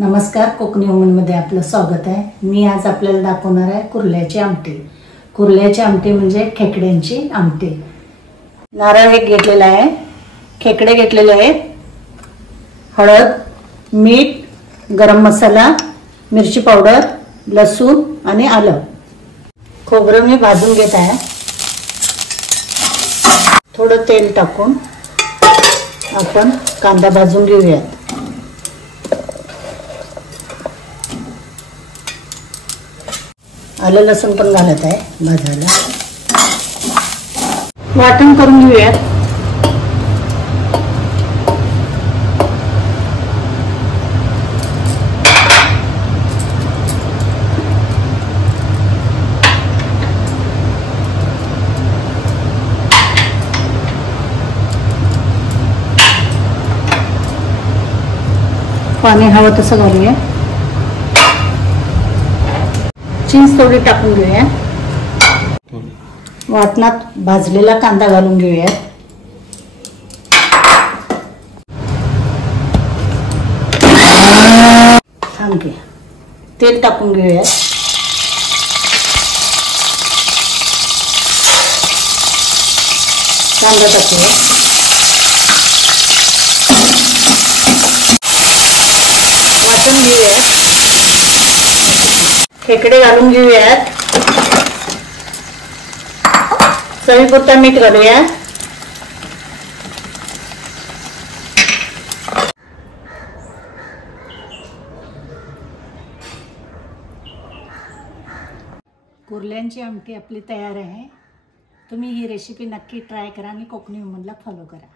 नमस्कार, कोकणी वुमनमध्ये आपलं स्वागत आहे। मी आज आपल्याला दाखवणार आहे कुर्ल्याची आमटी। कुर्ल्याची आमटी म्हणजे खेकड्यांची आमटी। नारळ एक घेतलेला आहे, खेकडे घेतलेले आहेत, हळद, मीठ, गरम मसाला, मिरची पावडर, लसूण आणि आलं। खोबरं मी भाजून घेत आहे। थोडं तेल टाकून आपण कांदा भाजून घेऊया। आलं लसूण पण घालत आहे भाजायला। वाटण करून घेऊया। पाणी हवं तसं घालूया। चीज थोडी टाकून घेऊया। वाटणात भाजलेला कांदा घालून घेऊया। थांबे तेल टाकून घेऊया। कांदा टाकूया। वाटून घेऊया। खेकडे घालून घेऊयात। चवीपुरता मीठ घालूया। कुर्ल्यांची आमटी आपली तयार आहे। तुम्ही ही रेसिपी नक्की ट्राय करा आणि कोकणी वुमनला फॉलो करा।